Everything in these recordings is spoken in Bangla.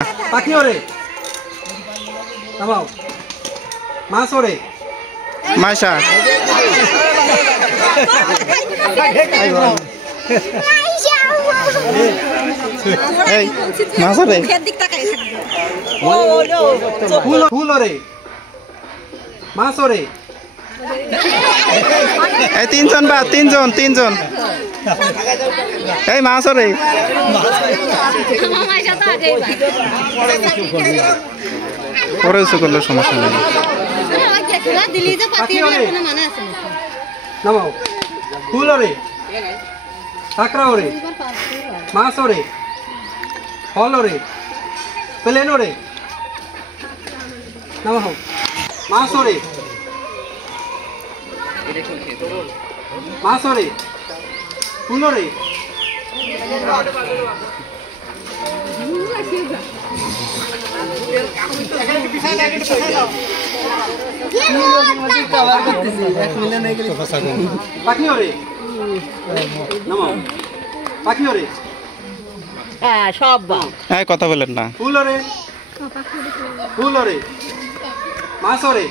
পাখি ওরে নামাও মাছ ওরে মাইশা এই মাছ ওরে ফুল ওরে মাছ ওরে এই তিনজন বা তিনজন এই মাছ ওরে পরে উঁচু করলে সমস্যা নেই নামাও ফুল ওরে কাঁকড়া ওরে মাছ ওরে ফল ওরে প্লেন ওরে নামাও মাছ ওরে মাছ ওরে ফুল ওরে পাখি ওরে নামাও পাখি ওরে সব এই কথা বলেন না ফুল ওরে মাছ ওরে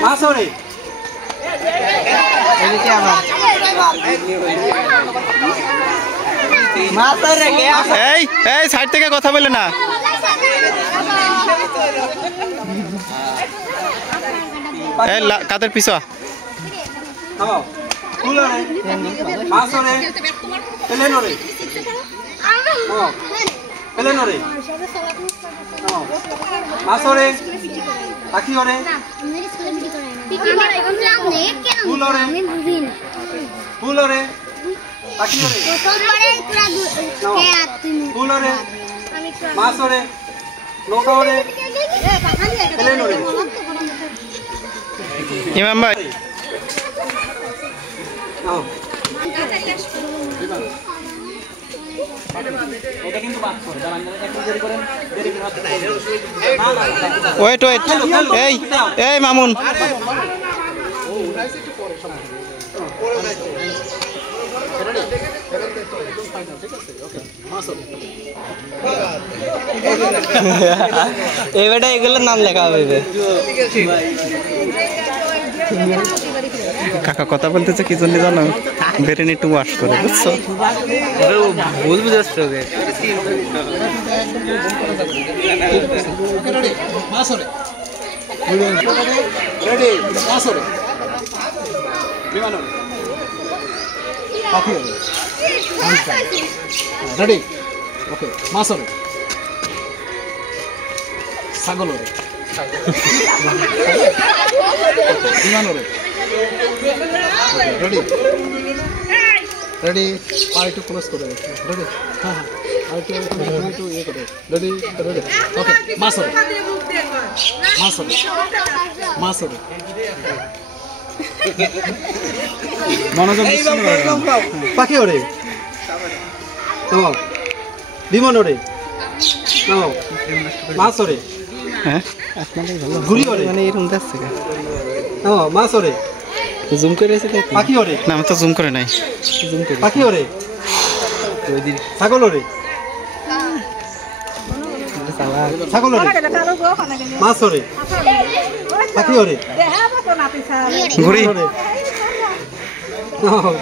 মাছ ওরে এই এই সাইড থেকে কথা বলে না এই কাদের পিছা নামাও ফুল ওরে মাছ ওরে প্লেন ওরে নামাও প্লেন ওরে নামাও মাছ ওরে পাখি ওরে ফুল ওরে ফুল ওরে পাখি ওরে ফুল ওরে মাছ ওরে নৌকা ওরে প্লেন ওরে ইমাম ভাই নাও ওয়েট এই এই মামুন এবারে এগুলোর নাম লেখা হবে কাকা কথা বলতেছে কি জন্য জানো বেরেন একটু ওয়াশ করে বুঝছো ভুল বুঝাচ্ছো রেডি ওকে মাছ ওরে ছাগল ওরে বিমান ওরে রেডি রেডি আর একটু ক্লোজ করে রেডি হ্যাঁ হ্যাঁ আর একটু ইয়ে করে রেডি রেডি ওকে মাছ ওরে মাছ ওরে মাছ ওরে মনোযোগ পাখি ওরে নামাও বিমান ওরে নামাও মাছ ওরে হ্যাঁ ঘুরি ওরে মানে এরকম যাচ্ছে নামাও মাছ ওরে জুম করে আছে পাখি ওরে না আমি তো জুম করে নাই জুম করে পাখি ওরে ছাগল ওরে ছাগল ওরে মাছ ওরে পাখি ওরে ঘুরি ওরে নামাও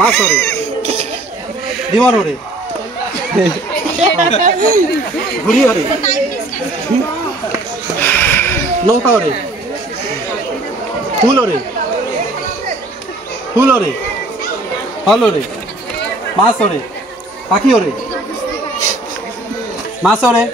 মাছ ওরে বিমান ওরে ঘুরি ওরে নৌকা ওরে ফুল ওরে ফল ওরে মাছ ওরে পাখি ওরে মাছ ওরে